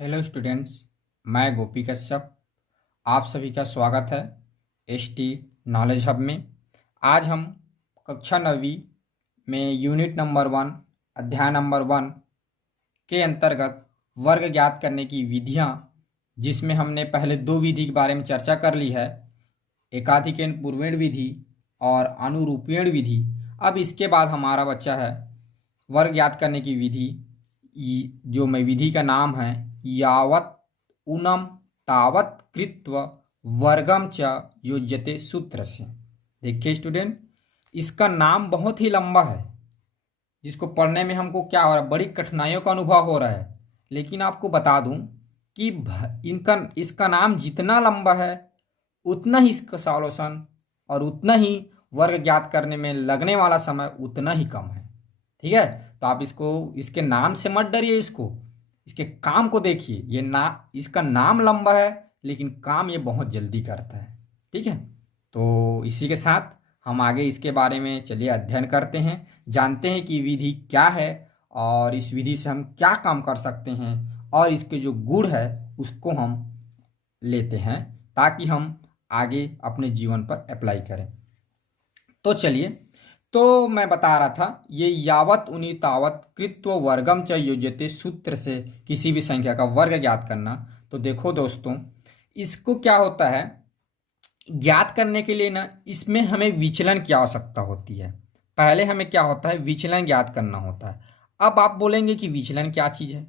Hello students. मैं गोपी कश्यप आप सभी का स्वागत है एसटी नॉलेज हब में। आज हम कक्षा 9वीं में यूनिट नंबर 1 अध्याय नंबर 1 के अंतर्गत वर्ग ज्ञात करने की विधियां, जिसमें हमने पहले दो विधि के बारे में चर्चा कर ली है, एकाधिकरण पूर्वेण विधि और अनुरूपेण विधि। अब इसके बाद हमारा बच्चा है वर्ग ज्ञात करने की विधि, जो मैं विधि का नाम है यावत ऊनम तावत कृत्व वर्गम च योज्यते सूत्र से। देखिए स्टूडेंट, इसका नाम बहुत ही लंबा है, जिसको पढ़ने में हमको क्या हो रहा है, बड़ी कठिनाइयों का अनुभव हो रहा है। लेकिन आपको बता दूं कि इनका इसका नाम जितना लंबा है उतना ही इसका सॉल्यूशन और उतना ही वर्ग ज्ञात करने में लगने वाला समय उतना ही कम है। ठीक है, तो आप इसके नाम से मत डरिए, इसके काम को देखिए। इसका नाम लंबा है लेकिन काम ये बहुत जल्दी करता है। ठीक है, तो इसी के साथ हम आगे इसके बारे में चलिए अध्ययन करते हैं, जानते हैं कि विधि क्या है और इस विधि से हम क्या काम कर सकते हैं और इसके जो गुण है उसको हम लेते हैं ताकि हम आगे अपने जीवन पर अप्लाई करें। तो चलिए, तो मैं बता रहा था ये यावत उनी तावत कृत्व वर्गम च योज्यते सूत्र से किसी भी संख्या का वर्ग ज्ञात करना। तो देखो दोस्तों, इसको क्या होता है ज्ञात करने के लिए ना, इसमें हमें विचलन की आवश्यकता होती है। पहले हमें क्या होता है, विचलन ज्ञात करना होता है। अब आप बोलेंगे कि विचलन क्या चीज़ है,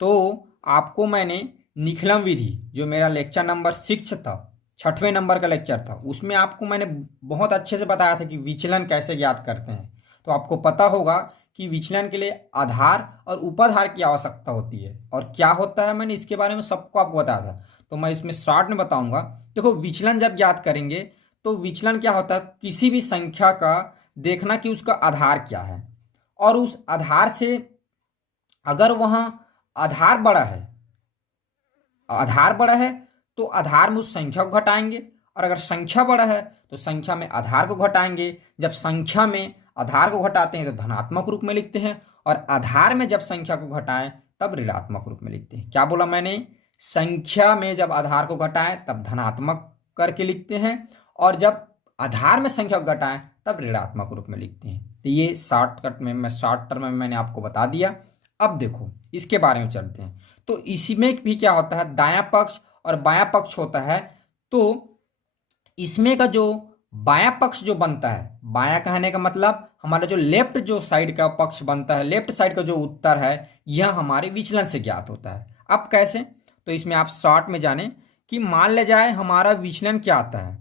तो आपको मैंने निखलम विधि, जो मेरा लेक्चर नंबर 6 था, 6वें नंबर का लेक्चर था, उसमें आपको मैंने बहुत अच्छे से बताया था कि विचलन कैसे ज्ञात करते हैं। तो आपको पता होगा कि विचलन के लिए आधार और उपाधार की आवश्यकता होती है और क्या होता है, मैंने इसके बारे में सबको आपको बताया था। तो मैं इसमें शॉर्ट में बताऊंगा। देखो, विचलन जब ज्ञात करेंगे तो विचलन क्या होता है, किसी भी संख्या का देखना कि उसका आधार क्या है, और उस आधार से अगर वहां आधार बड़ा है तो आधार में उस संख्या को घटाएंगे, और अगर संख्या बड़ा है तो संख्या में आधार को घटाएंगे। जब संख्या में आधार को घटाते हैं तो धनात्मक रूप में लिखते हैं, और आधार में जब संख्या को घटाएं तब ऋणात्मक रूप में लिखते हैं। क्या बोला मैंने, संख्या में जब आधार को घटाएं तब धनात्मक करके लिखते हैं, और जब आधार में संख्या को घटाएं तब ऋणात्मक रूप में लिखते हैं। तो ये शॉर्टकट में शॉर्ट टर्म में मैंने आपको बता दिया। अब देखो इसके बारे में चलते हैं। तो इसी में भी क्या होता है, दायां पक्ष और बायां पक्ष होता है। तो इसमें का जो बायां पक्ष जो बनता है, बायां कहने का मतलब हमारा जो लेफ्ट जो साइड का पक्ष बनता है, लेफ्ट साइड का जो उत्तर है, यह हमारे विचलन से ज्ञात होता है। अब कैसे, तो इसमें आप शॉर्ट में जाने कि मान ले जाए हमारा विचलन क्या आता है।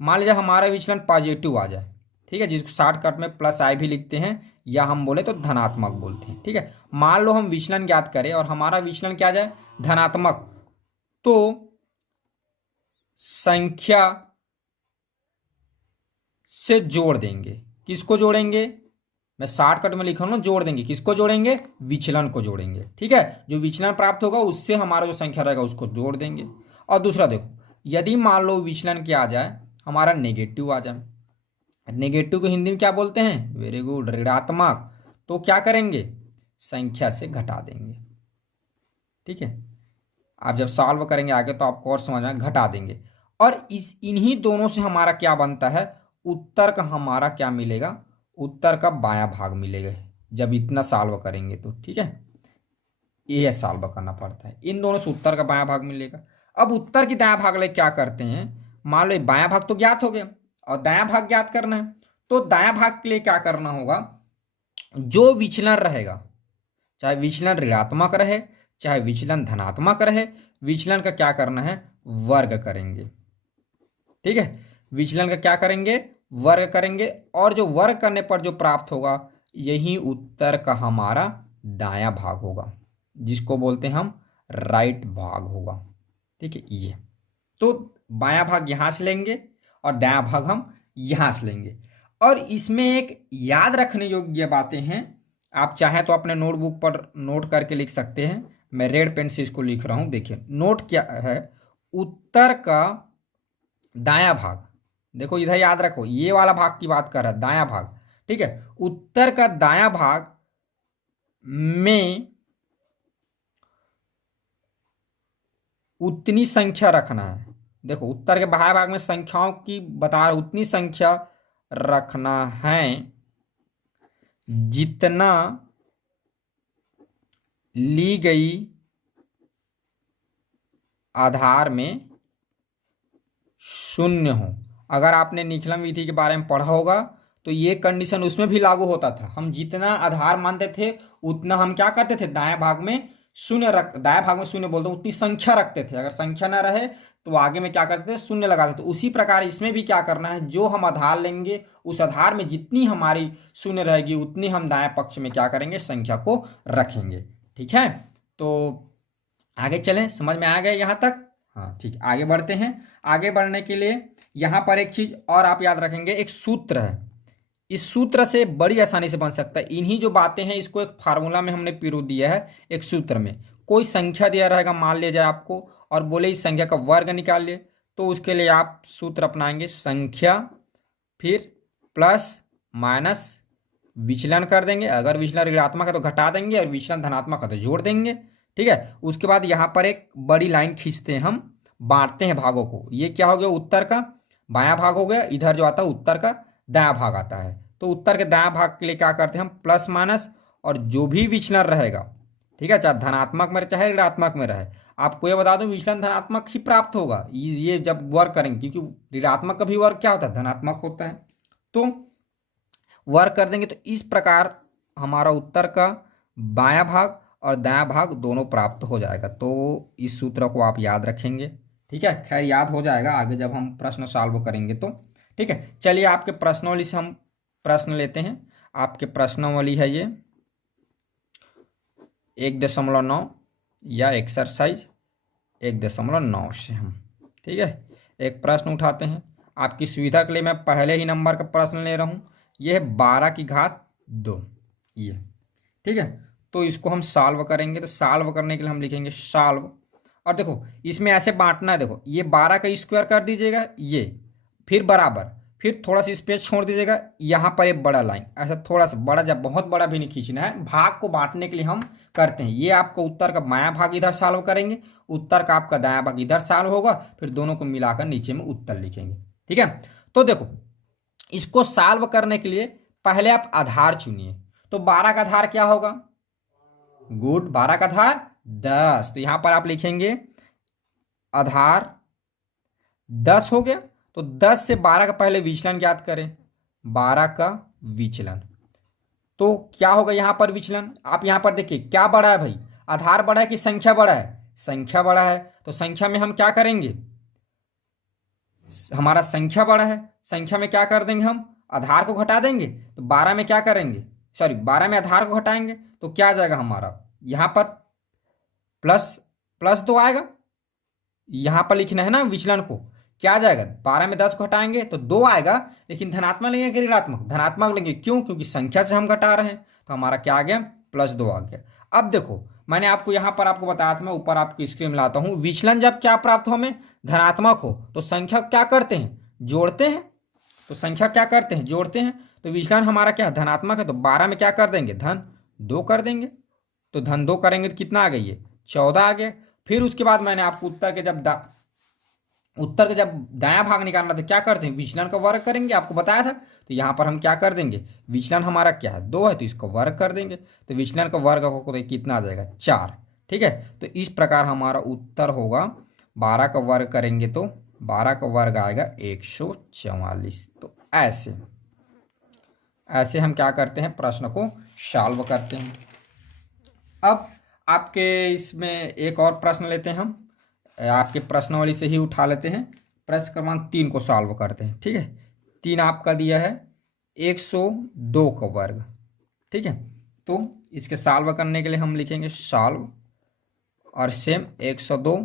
मान लीजिए हमारा विचलन पॉजिटिव आ जाए, ठीक है, जिसको शॉर्टकट में प्लस आई भी लिखते हैं, या हम बोले तो धनात्मक बोलते हैं। ठीक है, मान लो हम विचलन ज्ञात करें और हमारा विचलन क्या आ जाए, धनात्मक, तो संख्या से जोड़ देंगे। किसको जोड़ेंगे, मैं शॉर्टकट में लिखा हूं ना, जोड़ देंगे। किसको जोड़ेंगे, विचलन को जोड़ेंगे। ठीक है, जो विचलन प्राप्त होगा उससे हमारा जो संख्या रहेगा उसको जोड़ देंगे। और दूसरा देखो, यदि मान लो विचलन क्या आ जाए, हमारा नेगेटिव आ जाए। नेगेटिव को हिंदी में क्या बोलते हैं, वेरी गुड, ऋणात्मक। तो क्या करेंगे, संख्या से घटा देंगे। ठीक है, आप जब सॉल्व करेंगे आगे तो आपको और समझ में, घटा देंगे। और इन्हीं दोनों से हमारा क्या बनता है, उत्तर का हमारा क्या मिलेगा, उत्तर का बायां भाग मिलेगा जब इतना सॉल्व करेंगे तो। ठीक है, ये सॉल्व करना पड़ता है, इन दोनों से उत्तर का बायां भाग मिलेगा। अब उत्तर की दायां भाग ले क्या करते हैं, मान लो बायां भाग तो ज्ञात हो गया और दायां भाग ज्ञात करना है। तो दायां भाग के लिए क्या करना होगा, जो विचलन रहेगा, चाहे विचलन ऋणात्मक रहे चाहे विचलन धनात्मक रहे, विचलन का क्या करना है, वर्ग करेंगे। ठीक है, विचलन का क्या करेंगे, वर्ग करेंगे, और जो वर्ग करने पर जो प्राप्त होगा यही उत्तर का हमारा दायां भाग होगा, जिसको बोलते हैं हम राइट भाग होगा। ठीक है, ये तो बायां भाग यहां से लेंगे और दायां भाग हम यहां से लेंगे। और इसमें एक याद रखने योग्य बातें हैं, आप चाहें तो अपने नोटबुक पर नोट करके लिख सकते हैं। मैं रेड पेन से इसको लिख रहा हूं, देखिए नोट क्या है, उत्तर का दायां भाग, देखो इधर याद रखो, ये वाला भाग की बात कर रहा है, दायां भाग। ठीक है, उत्तर का दायां भाग में उतनी संख्या रखना है। देखो उत्तर के बाह्य भाग में संख्याओं की बता रहा, उतनी संख्या रखना है जितना ली गई आधार में शून्य हो। अगर आपने निखिलम विधि के बारे में पढ़ा होगा तो ये कंडीशन उसमें भी लागू होता था। हम जितना आधार मानते थे उतना हम क्या करते थे, दाएं भाग में शून्य दाएं भाग में शून्य बोलते उतनी संख्या रखते थे। अगर संख्या ना रहे तो आगे में क्या करते थे, शून्य लगाते थे। तो उसी प्रकार इसमें भी क्या करना है, जो हम आधार लेंगे उस आधार में जितनी हमारी शून्य रहेगी उतनी हम दाएं पक्ष में क्या करेंगे, संख्या को रखेंगे। ठीक है, तो आगे चलें, समझ में आ गया यहाँ तक? हाँ ठीक, आगे बढ़ते हैं। आगे बढ़ने के लिए यहाँ पर एक चीज और आप याद रखेंगे, एक सूत्र है। इस सूत्र से बड़ी आसानी से बन सकता है। इन्हीं जो बातें हैं इसको एक फार्मूला में हमने पिरो दिया है। एक सूत्र में कोई संख्या दिया रहेगा, मान लिया जाए आपको, और बोले इस संख्या का वर्ग निकाल लिए, तो उसके लिए आप सूत्र अपनाएंगे, संख्या फिर प्लस माइनस विचलन कर देंगे। अगर विचलन ऋणात्मक है तो घटा देंगे, और विचलन धनात्मक है तो जोड़ देंगे। ठीक है, उसके बाद यहाँ पर एक बड़ी लाइन खींचते हैं हम, बांटते हैं भागों को। ये क्या हो गया, उत्तर का बायां भाग हो गया, इधर जो आता है उत्तर का दायां भाग आता है। तो उत्तर के दायां भाग के लिए क्या करते हैं हम, प्लस माइनस, और जो भी विचलन रहेगा, ठीक है, चाहे धनात्मक में चाहे ऋणात्मक में रहे, आपको ये बता दूं विचलन धनात्मक ही प्राप्त होगा ये जब वर्ग करेंगे, क्योंकि ऋणात्मक का भी वर्ग क्या होता है, धनात्मक होता है। तो वर्ग कर देंगे तो इस प्रकार हमारा उत्तर का बायां भाग और दायां भाग दोनों प्राप्त हो जाएगा। तो इस सूत्र को आप याद रखेंगे। ठीक है, खैर याद हो जाएगा आगे जब हम प्रश्न सॉल्व करेंगे तो। ठीक है, चलिए आपके प्रश्नावली से हम प्रश्न लेते हैं। आपके प्रश्नावली है ये 1.9 या एक्सरसाइज 1.9 से हम, ठीक है, एक प्रश्न उठाते हैं। आपकी सुविधा के लिए मैं पहले ही नंबर का प्रश्न ले रहा हूँ। ये है 12 की घात 2, ये ठीक है। तो इसको हम सॉल्व करेंगे। तो सॉल्व करने के लिए हम लिखेंगे सॉल्व, और देखो इसमें ऐसे बांटना है। देखो ये 12 का स्क्वायर कर दीजिएगा, ये फिर बराबर, फिर थोड़ा सा स्पेस छोड़ दीजिएगा, यहाँ पर एक बड़ा लाइन, ऐसा थोड़ा सा बड़ा, जब बहुत बड़ा भी नहीं खींचना है। भाग को बांटने के लिए हम करते हैं। ये आपको उत्तर का बायां भाग इधर सॉल्व करेंगे, उत्तर का आपका दायां भाग इधर सॉल्व होगा, फिर दोनों को मिलाकर नीचे में उत्तर लिखेंगे। ठीक है, तो देखो इसको सॉल्व करने के लिए पहले आप आधार चुनिए। तो 12 का आधार क्या होगा, गुड, 12 का आधार 10। तो यहां पर आप लिखेंगे आधार 10 हो गया। तो 10 से 12 का पहले विचलन ज्ञात करें, 12 का विचलन। तो क्या होगा यहां पर विचलन, आप यहां पर देखिए क्या बड़ा है भाई, आधार बड़ा है कि संख्या बड़ा है, संख्या बड़ा है। तो संख्या में हम क्या करेंगे, हमारा संख्या बड़ा है, संख्या में क्या कर देंगे हम, आधार को घटा देंगे। तो 12 में क्या करेंगे, सॉरी 12 में आधार को घटाएंगे तो क्या आ जाएगा हमारा, यहां पर प्लस 2 आएगा। यहां पर लिखना है ना विचलन को, क्या आ जाएगा, 12 में 10 को घटाएंगे तो 2 आएगा। लेकिन धनात्मक लेंगे कि ऋणात्मक, धनात्मक लेंगे, क्यों, क्योंकि संख्या से हम घटा रहे हैं। तो हमारा क्या आ गया, +2 आ गया। अब देखो मैंने आपको यहां पर आपको बताया था, मैं ऊपर आपकी स्क्रीन लाता हूं, विचलन जब क्या प्राप्त हो हमें, धनात्मक हो, तो संख्या क्या करते हैं, जोड़ते हैं। तो संख्या क्या करते हैं, जोड़ते हैं। तो विचलन हमारा क्या धनात्मक है, तो 12 में क्या कर देंगे, धन 2 कर देंगे। तो धन 2 करेंगे तो कितना आ गई है, 14 आ गया। फिर उसके बाद मैंने आपको उत्तर के जब दायां भाग निकालना था, क्या करते हैं, विचलन का वर्ग करेंगे, आपको बताया था। तो यहां पर हम क्या कर देंगे, विचलन हमारा क्या है, 2 है, तो इसको वर्ग कर देंगे। तो विचलन का वर्ग को कितना आ जाएगा, 4। ठीक है, तो इस प्रकार हमारा उत्तर होगा, 12 का वर्ग करेंगे तो 12 का वर्ग आएगा 144। तो ऐसे हम क्या करते हैं, प्रश्न को सॉल्व करते हैं। अब आपके इसमें एक और प्रश्न लेते हैं हम, आपके प्रश्नावली से ही उठा लेते हैं। प्रश्न क्रमांक 3 को सॉल्व करते हैं। ठीक है, 3 आपका दिया है 102 का वर्ग। ठीक है, तो इसके सॉल्व करने के लिए हम लिखेंगे सॉल्व, और सेम 102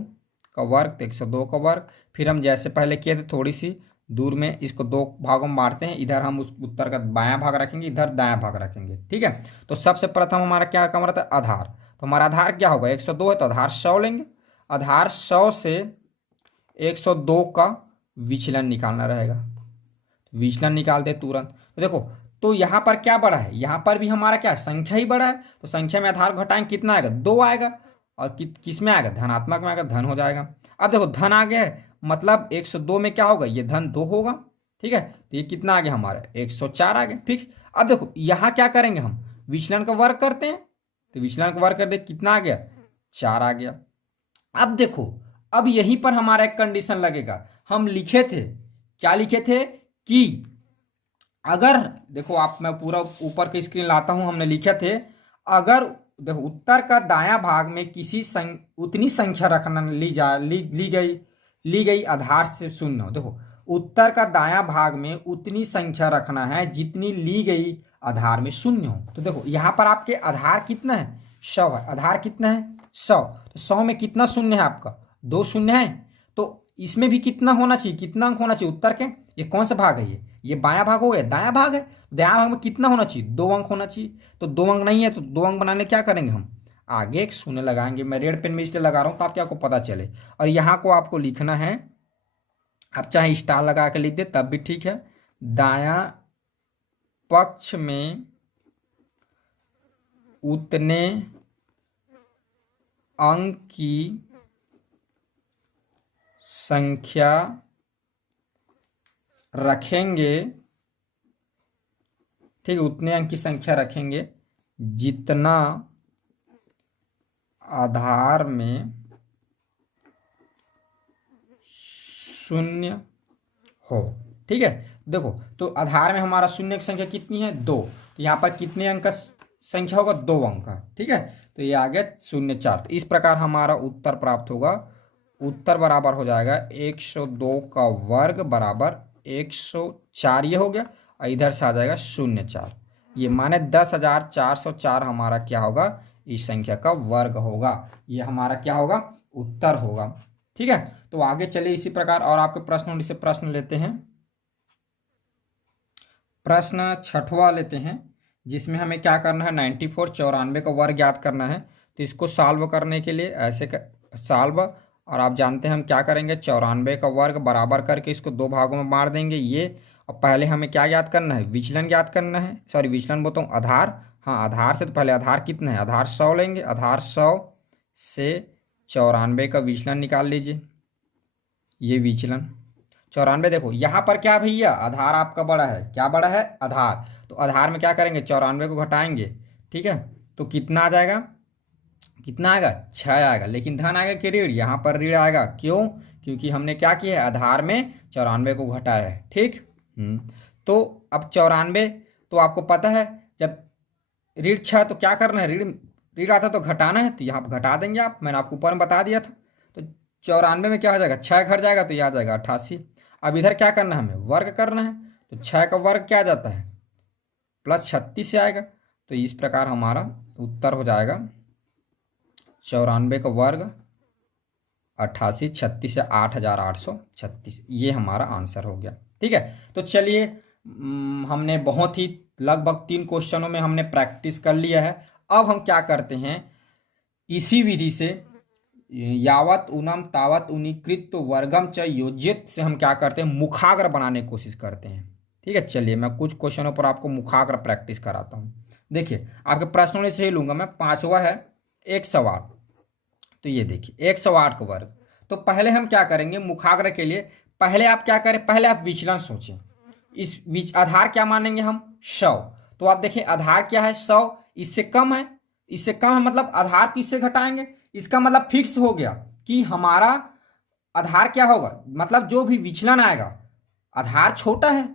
का वर्ग, तो 102 का वर्ग। फिर हम जैसे पहले किए थे थोड़ी सी दूर में इसको 2 भागों में बांटते हैं। इधर हम उस उत्तर का बायां भाग रखेंगे, इधर दायां भाग रखेंगे। ठीक है, तो सबसे प्रथम हमारा क्या काम रहता है, आधार। तो हमारा आधार क्या होगा, 102 है, तो आधार 100 लेंगे। आधार 100 से 102 का विचलन निकालना रहेगा। विचलन निकालते तुरंत। तो देखो, तो यहाँ पर क्या बड़ा है, यहाँ पर भी हमारा क्या संख्या ही बड़ा है। तो संख्या में आधार घटाएंगे, कितना आएगा, 2 आएगा। और किस में आएगा, धनात्मक में आएगा, धन हो जाएगा। अब देखो धन आ गया है, मतलब 102 में क्या होगा, ये धन 2 होगा। ठीक है, तो ये कितना आ गया हमारा, 104 आ गया फिक्स। अब देखो यहाँ क्या करेंगे हम, विचलन का वर्ग करते हैं, तो विचलन का वर्ग कर दे, कितना आ गया, 4 आ गया। अब देखो, अब यहीं पर हमारा एक कंडीशन लगेगा। हम लिखे थे, क्या लिखे थे कि अगर देखो आप, मैं पूरा ऊपर की स्क्रीन लाता हूं, हमने लिखे थे अगर देखो उत्तर का दायां भाग में किसी उतनी संख्या रखना ली गई आधार से शून्य हो। देखो उत्तर का दायां भाग में उतनी संख्या रखना है जितनी ली गई आधार में शून्य हो। तो देखो यहाँ पर आपके आधार कितना है, 100 है। आधार कितना है, 100। तो 100 में कितना शून्य है आपका, 2 शून्य है। तो इसमें भी कितना होना चाहिए, कितना अंक होना चाहिए उत्तर के, ये कौन सा भाग है, ये बायां भाग हो गया, दायां भाग है। दायां भाग में कितना होना चाहिए, 2 अंक होना चाहिए। तो 2 अंक नहीं है, तो 2 अंक बनाने क्या करेंगे हम, आगे एक शून्य लगाएंगे। मैं रेड पेन में इसलिए लगा रहा हूं ताकि आपको पता चले। और यहाँ को आपको लिखना है, आप चाहे स्टार लगा के लिख दे तब भी ठीक है। दायां पक्ष में उतने अंक की संख्या रखेंगे, ठीक है, उतने अंक की संख्या रखेंगे जितना आधार में शून्य हो। ठीक है, देखो तो आधार में हमारा शून्य की संख्या कितनी है, 2। तो यहाँ पर कितने अंक का संख्या होगा, 2 अंक का। ठीक है, तो ये आ गया 0,4। तो इस प्रकार हमारा उत्तर प्राप्त होगा। उत्तर बराबर हो जाएगा 102 का वर्ग बराबर 104, ये हो गया। और इधर से आ जाएगा 0,4, ये माने 10,404 हमारा क्या होगा, इस संख्या का वर्ग होगा। ये हमारा क्या होगा, उत्तर होगा। ठीक है, तो आगे चले इसी प्रकार और आपके प्रश्न से प्रश्न लेते हैं। प्रश्न 6वां लेते हैं, जिसमें हमें क्या करना है, 94 94 का वर्ग ज्ञात करना है। तो इसको सॉल्व करने के लिए ऐसे सॉल्व, और आप जानते हैं हम क्या करेंगे, 94 का वर्ग बराबर करके इसको 2 भागों में बांट देंगे ये। और पहले हमें क्या ज्ञात करना है, विचलन ज्ञात करना है, सॉरी विचलन बोलता हूँ, आधार। हाँ आधार से तो पहले आधार कितना है, आधार 100 लेंगे। आधार 100 से 94 का विचलन निकाल लीजिए, ये विचलन 94। देखो यहाँ पर क्या भैया, आधार आपका बड़ा है, क्या बड़ा है, आधार। तो आधार में क्या करेंगे, 94 को घटाएंगे। ठीक है, तो कितना आ जाएगा, कितना आएगा, 6 आएगा। लेकिन धन आएगा कि ऋण, यहाँ पर ऋण आएगा, क्यों, क्योंकि हमने क्या किया है, आधार में 94 को घटाया है। ठीक, तो अब 94, तो आपको पता है जब ऋण 6 तो क्या करना है, ऋण ऋण आता तो घटाना है, तो यहाँ पर घटा देंगे आप, मैंने आपको ऊपर में बता दिया था। तो 94 में क्या हो जाएगा, 6 घट जाएगा तो यह आ जाएगा 88। अब इधर क्या करना है, हमें वर्ग करना है। तो 6 का वर्ग क्या आ जाता है, +36 से आएगा। तो इस प्रकार हमारा उत्तर हो जाएगा 94 का वर्ग 88, 36 से 8,836, ये हमारा आंसर हो गया। ठीक है, तो चलिए हमने बहुत ही लगभग 3 क्वेश्चनों में हमने प्रैक्टिस कर लिया है। अब हम क्या करते हैं, इसी विधि से यावत ऊनम तावत ऊनीकृत वर्गम च योजित से हम क्या करते हैं, मुखाग्र बनाने की कोशिश करते हैं। ठीक है, चलिए मैं कुछ क्वेश्चनों पर आपको मुखाग्र प्रैक्टिस कराता हूँ। देखिए आपके प्रश्नों से ही लूंगा मैं। 5वां है 108। तो ये देखिए 108 का वर्ग। तो पहले हम क्या करेंगे, मुखाग्र के लिए पहले आप क्या करें, पहले आप विचलन सोचें। इस आधार क्या मानेंगे हम, 100। तो आप देखिए आधार क्या है, 100, इससे कम है, इससे कम है, मतलब आधार किससे घटाएंगे, इसका मतलब फिक्स हो गया कि हमारा आधार क्या होगा, मतलब जो भी विचलन आएगा, आधार छोटा है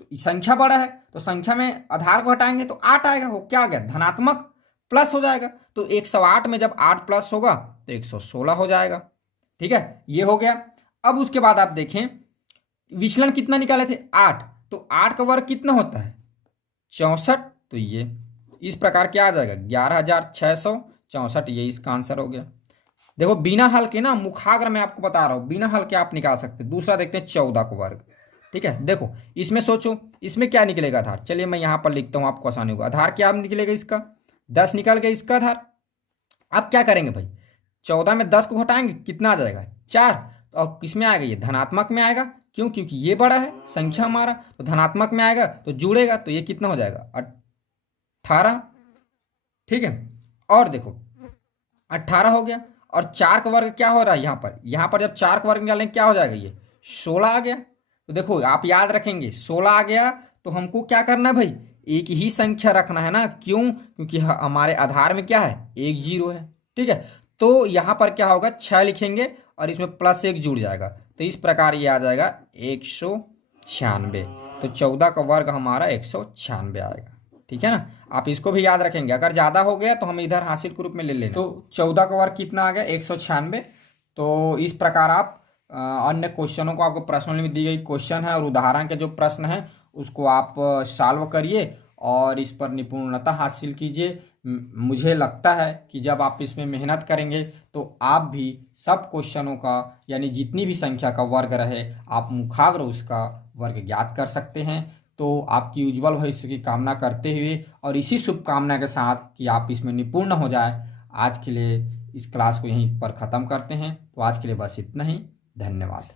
तो संख्या बड़ा है, तो संख्या में आधार को हटाएंगे तो 8 आएगा। वो क्या आ गया, धनात्मक प्लस हो जाएगा। तो 108 में जब 8 प्लस होगा तो 116 हो जाएगा। ठीक है, ये हो गया। अब उसके बाद आप देखें विचलन कितना निकाले थे, 8। तो 8 का वर्ग कितना होता है, 64। तो ये इस प्रकार क्या आ जाएगा, 11,664, ये इसका आंसर हो गया। देखो बिना हल के ना, मुखाग्र में आपको बता रहा हूं, बिना हल के आप निकाल सकते। दूसरा देखते हैं 14 का वर्ग। ठीक है, देखो इसमें सोचो इसमें क्या निकलेगा आधार, चलिए मैं यहां पर लिखता हूं आपको आसानी होगा। आधार क्या निकलेगा, इसका 10 निकल गया इसका आधार। अब क्या करेंगे भाई, 14 में 10 को घटाएंगे, कितना आ जाएगा, 4। और किसमें आएगा, ये धनात्मक में आएगा, क्यों, क्योंकि ये बड़ा है संख्या हमारा, तो धनात्मक में आएगा तो जुड़ेगा, तो ये कितना हो जाएगा, 18। ठीक है, और देखो 18 हो गया। और 4 का वर्ग क्या हो रहा है यहाँ पर जब 4 का वर्ग निकालेंगे क्या हो जाएगा, ये 16 आ गया। तो देखो आप याद रखेंगे 16 आ गया तो हमको क्या करना है भाई, एक ही संख्या रखना है ना, क्यों, क्योंकि हमारे आधार में क्या है, एक जीरो है। ठीक है, तो यहाँ पर क्या होगा, 6 लिखेंगे और इसमें प्लस 1 जुड़ जाएगा, तो इस प्रकार ये आ जाएगा 196। तो 14 का वर्ग हमारा 196 आएगा। ठीक है ना, आप इसको भी याद रखेंगे, अगर ज़्यादा हो गया तो हम इधर हासिल के रूप में ले लेंगे। तो 14 का वर्ग कितना आ गया, 196। तो इस प्रकार आप अन्य क्वेश्चनों को, आपको प्रश्नों में दी गई क्वेश्चन है और उदाहरण के जो प्रश्न हैं उसको आप सॉल्व करिए और इस पर निपुणता हासिल कीजिए। मुझे लगता है कि जब आप इसमें मेहनत करेंगे तो आप भी सब क्वेश्चनों का, यानी जितनी भी संख्या का वर्ग रहे, आप मुखाग्र उसका वर्ग ज्ञात कर सकते हैं। तो आपकी उज्जवल भविष्य की कामना करते हुए और इसी शुभकामना के साथ कि आप इसमें निपुण हो जाए, आज के लिए इस क्लास को यहीं पर ख़त्म करते हैं। तो आज के लिए बस इतना ही, धन्यवाद।